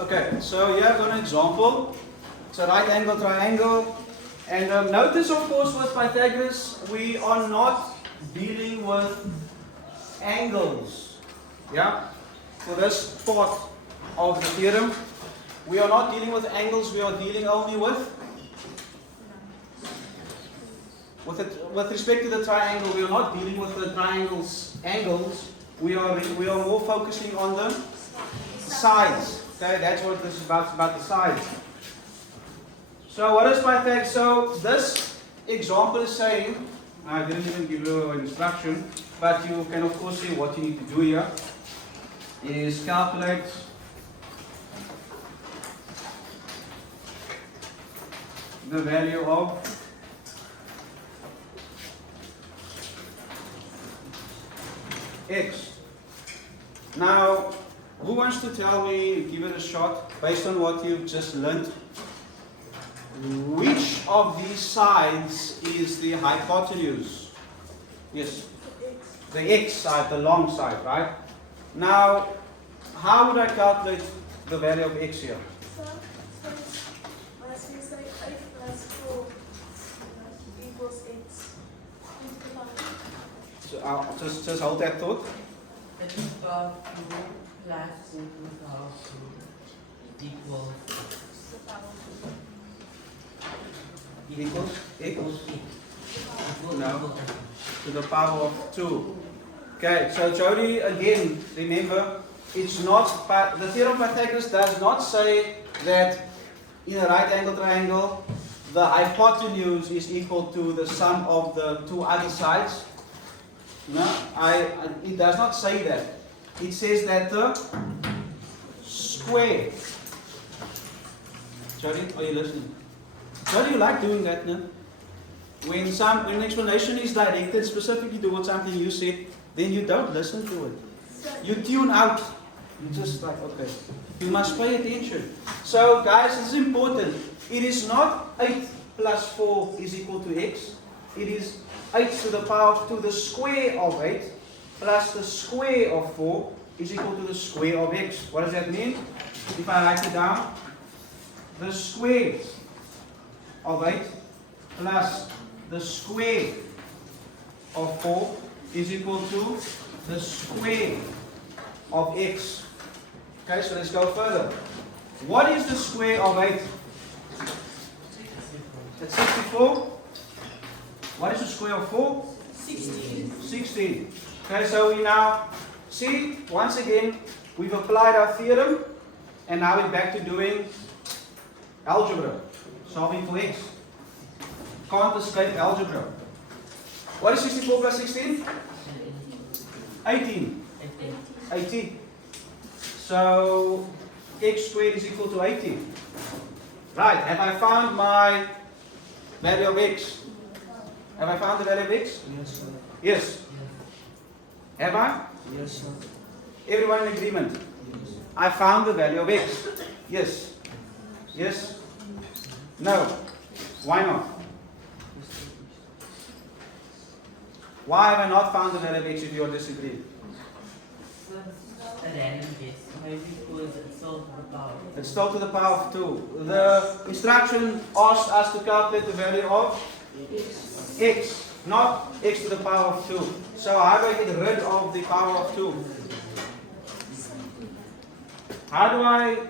Okay, so here I've got an example. It's a right angle triangle. And notice, of course, with Pythagoras, we are not dealing with angles. Yeah? For this part of the theorem, we are not dealing with angles, we are dealing only with respect to the triangle, we are not dealing with the triangle's angles. We are more focusing on the sides. Okay, that's what this is about the sides. So what is Pythagoras? So this example is saying, I didn't even give you an instruction, but you can of course see what you need to do here. Is calculate the value of x. Now, who wants to tell me, give it a shot, based on what you've just learned, which of these sides is the hypotenuse? Yes, the x side, the long side, right? Now, how would I calculate the value of x here? So I'll just hold that thought. It is about 2 plus 2 to the power of 2 equals No, to the power of 2. Okay, so Jody, again, remember, it's not, the theorem of Pythagoras does not say that in a right angle triangle, the hypotenuse is equal to the sum of the two other sides. No, it does not say that. It says that the square. Jody, are you listening? Jody, you like doing that, no? When an explanation is directed specifically towards something you said, then you don't listen to it. You tune out. You just like, okay. You must pay attention. So, guys, this is important. It is not 8 plus 4 is equal to x. It is 8 to the power of 2, the square of 8, plus the square of 4 is equal to the square of x. What does that mean? If I write it down, the square of 8 plus the square of 4 is equal to the square of x. Okay, so let's go further. What is the square of 8? That's 64. What is the square of 4? 16. 16. Okay, so we now see, once again, we've applied our theorem, and now we're back to doing algebra, solving for x. Can't escape algebra. What is 64 plus 16? 18. 18. So, x squared is equal to 18. Right, have I found my value of x? Have I found the value of x? Yes, sir. Yes. Have I? Yes, sir. Everyone in agreement? Yes. I found the value of x. Yes. Yes? No. Why not? Why have I not found the value of x if you are disagreeing? A random guess. Maybe because it's still to the power. It's still to the power of 2. The instruction asked us to calculate the value of x, not x to the power of 2. So how do I get rid of the power of 2? How do I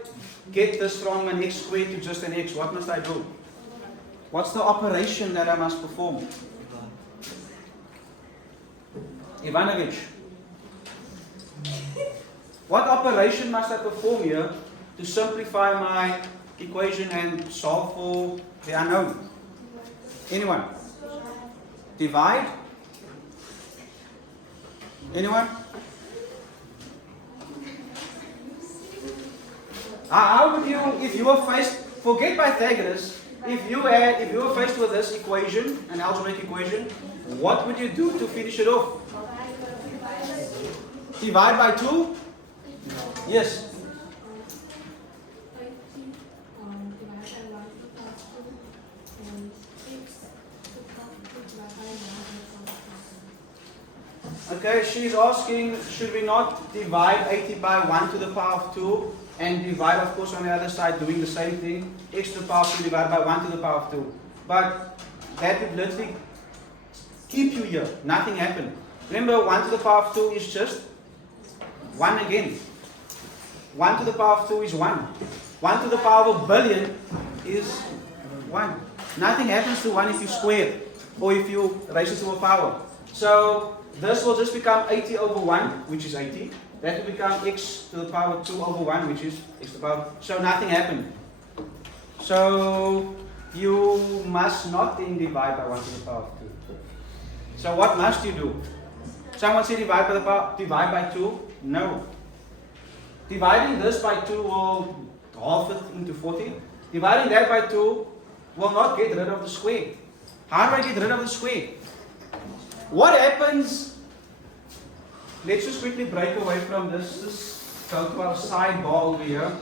get this from an x squared to just an x? What must I do? What's the operation that I must perform? Ivanovic. What operation must I perform here to simplify my equation and solve for the unknown? Anyone? Divide? Anyone? How would you, if you were faced, forget Pythagoras, if you were faced with this equation, an algebraic equation, what would you do to finish it off? Divide by 2? Yes. Okay, she's asking, should we not divide 80 by 1 to the power of 2 and divide, of course, on the other side, doing the same thing, x to the power of 2 divided by 1 to the power of 2. But that would literally keep you here. Nothing happened. Remember, 1 to the power of 2 is just 1 again. 1 to the power of 2 is 1. 1 to the power of a billion is 1. Nothing happens to 1 if you square it or if you raise it to a power. So this will just become 80 over 1, which is 80. That will become x to the power 2 over 1, which is x to the power. So nothing happened. So you must not then divide by 1 to the power of 2. So what must you do? Someone say divide by 2? No. Dividing this by 2 will half it into 40. Dividing that by 2 will not get rid of the square. How do I get rid of the square? What happens? Let's just quickly break away from this. Go to our sidebar over here.